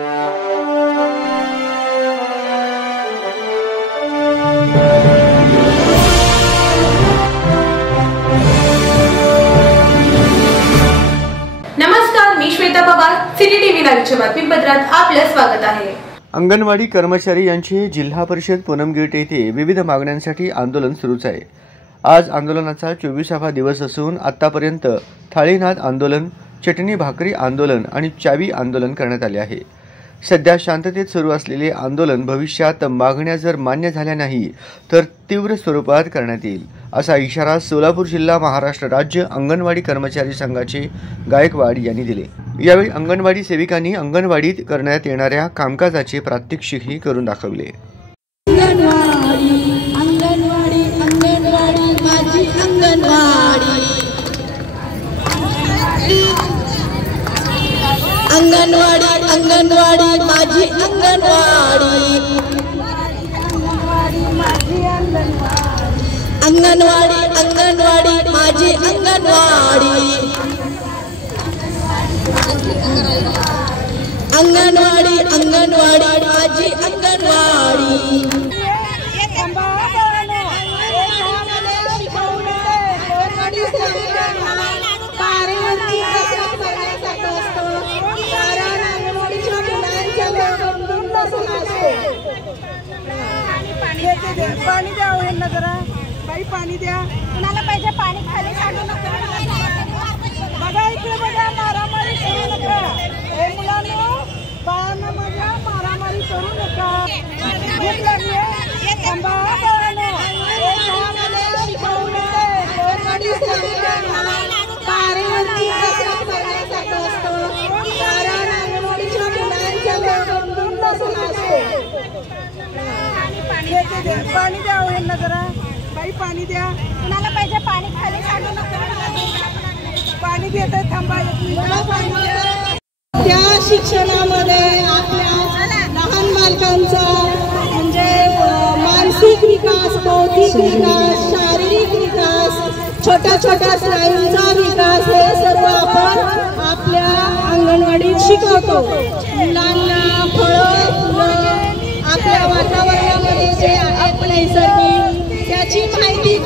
नमस्कार, मी Shweta Pawar, city TV लाईव्हच्या बातमीपत्रात आपले स्वागत आहे। अंगणवाडी कर्मचारी यांचे जिल्हा परिषद पूनम गेट येथे विविध मागण्यांसाठी आंदोलन सुरूच आहे। आज आंदोलनाचा 24वा दिवस असून आतापर्यंत थाळीनाद आंदोलन, चटणी भाकरी आंदोलन आणि चावी आंदोलन करण्यात आले आहे। सध्या शांततेत सुरू असलेले आंदोलन भविष्यात मागण्या जर मान्य झाल्या नाही तर तीव्र स्वरूपात करण्यात येईल, असा इशारा सोलापूर जिल्हा महाराष्ट्र राज्य अंगणवाडी कर्मचारी संघाचे गायकवाड यांनी दिले। यावेळी अंगणवाडी सेविकांनी अंगणवाडीत करण्यात येणाऱ्या कामकाजाचे प्रात्यक्षिकही करून दाखवले। अंगणवाडी माझी अंगणवाडी, अंगणवाडी अंगणवाडी माझी अंगणवाडी, अंगणवाडी अंगणवाडी माझी अंगणवाडी। पाणी द्या यांना जरा, बाई पाणी द्या, कुणाला पाहिजे पाणी, खाली सांडू नका। बघा इकडे बघा, मारामारी करू नका। हे मुलांनो, बाळांना माझ्या मारामारी करू नका। भूक लागली आहे, थांबा बाळांनो। पाणी द्या यांना जरा, बाई पाणी द्या, कुणाला पाहिजे पाणी, खाली सांडू नका। पाणी देत आहे, थांबा एक मिनिट। त्या शिक्षणामध्ये आपल्या लहान बालकांचा म्हणजे मानसिक विकास, बौद्धिक विकास, शारीरिक विकास, छोट्या छोट्या स्नायूंचा विकास हे सर्व आपण आपल्या अंगणवाडीत शिकवतो। मुलांना फळं, आपल्या वातावरणामध्ये जे आहेत नैसर्गिक, त्याची माहिती